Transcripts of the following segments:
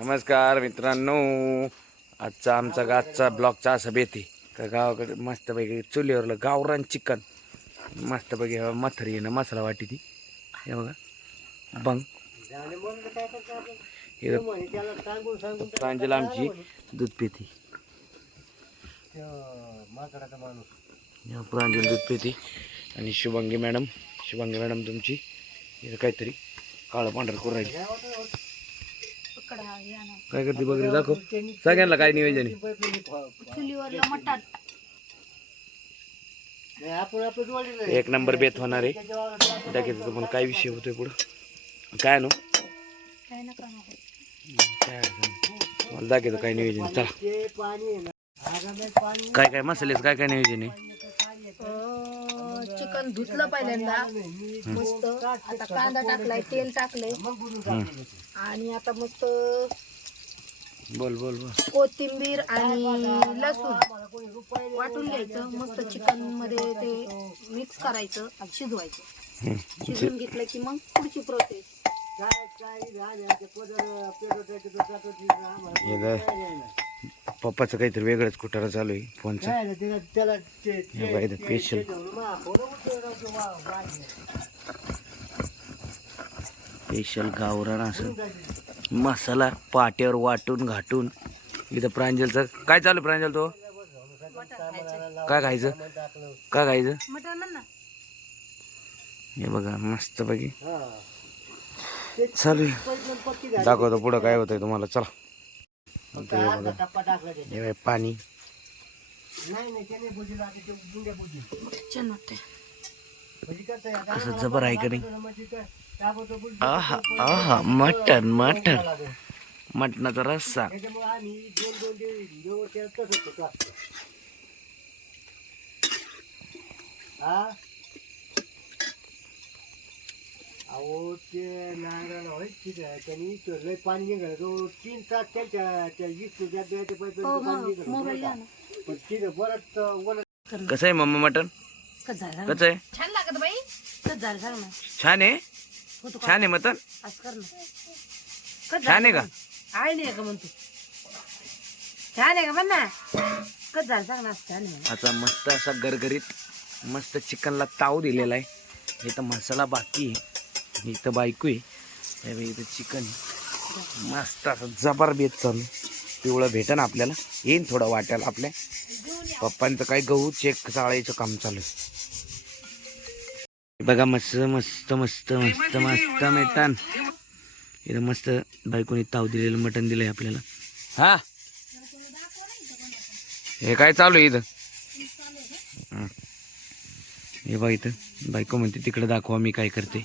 नमस्कार मित्रांनो. आजचा आमचा आजचा ब्लॉगचा असा बेती. का गावाकडे मस्तपैकी चुलीवरलं गावरान चिकन. मस्तपैकी मथरी येणं ना मसाला वाटी ती. हे बघा. बंग. हे प्रांजल आमची दूध पिती. प्रांजल दूध पिती. आणि शुभांगी मॅडम. शुभांगी मॅडम तुमची. हे काहीतरी काळं पांढरं करून राहिली. काय करते बघ रे, दाखव. सगळ्यांना काय नियोजन आहे? चुलीवरलं एक नंबर बेत होणार आहे. दाखवायचं पण काय विषय होतोय पुढं? काय नो काय नका नको. काय अडचण नाही. मला दाखवतो काय नियोजन आहे. चला. काय काय मसाल्याचं काय काय नियोजन आहे? अं, चिकन धुतलं पहिल्यांदा. मस्त. आता कांदा टाकलाय तेल टाकलंय. आणि आता मस्त बोल बोल बोल. कोथिंबीर आणि लसूण वाटून घ्यायचं. मस्त चिकनमध्ये ते मिक्स करायचं आणि शिजवायचं. शिजवून घेतलं की मग पुढची प्रोसेस हे काय पप्पाचं काहीतरी वेगळंच कुठारा चालू आहे फोनचं. स्पेशल स्पेशल गावरान असं. मसाला पाट्यावर वाटून घाटून. इथं प्रांजलचं काय चालू प्रांजल तो? काय खायचं? काय खायचं? हे बघा मस्त पैकी चालू. दाखवतो पुढं काय होतंय तुम्हाला. चला. आता हे बघा हे बघा, पाणी. छान वाटतंय कसं जबर आहे का नाही? आहा आहा मटन मटन मटणाचा रस्सा. अहो ते नांगराला होय तिथे त्यांनी तो लय पाणी निघालं. तो तीन तास त्यांच्या त्या वीस ज्या द्यायच्या पैसे हो पाणी मग निघालं. मोबाईल बरं का? पण तिथे वन कसं आहे मम्मा मटन कच झालं कसं आहे? छान लागत बाई. झालं सांग ना. छान आहे? छान आहे मटन असं कर ना. कच छान आहे का? आहे नाही का म्हणतो? छान आहे का म्हण ना? कच झालं सांग ना असं छान आहे म्हणे. आता मस्त असा गरगरीत मस्त चिकनला ताव दिलेला आहे. इथं मसाला बाकी आहे. इथं बायको आहे. हे इथं चिकन मस्त असं जबर बेत चालू. पिवळं भेटन आपल्याला. येईन थोडं वाट्याला आपल्या. पप्पांचं काय गहू चेक चाळायचं काम चालू आहे. बघा मस्त मस्त मस्त मस्त मस्त मटण इथं मस्त बायकोनी ताव दिलेलं मटण दिलंय आपल्याला. हा? हे काय चालू आहे इथं? हे. बा इथं. बायको म्हणते तिकडे दाखवा मी काय करते.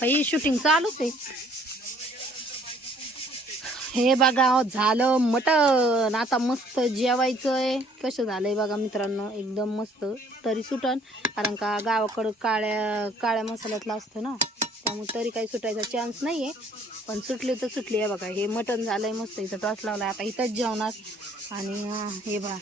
बाई शूटिंग चालूच आहे. हे बघा झालं मटण. आता मस्त जेवायचंय. कसं झालंय बघा मित्रांनो एकदम मस्त. तरी सुटन कारण का गावाकडं काळ्या काळ्या मसाल्यातलं असतं ना. त्यामुळे तरी काही सुटायचा चान्स नाही आहे पण सुटली तर सुटली. आहे बघा हे मटण आहे मस्त. इथं टॉस लावला आता इथंच जेवणार. आणि हे बघा.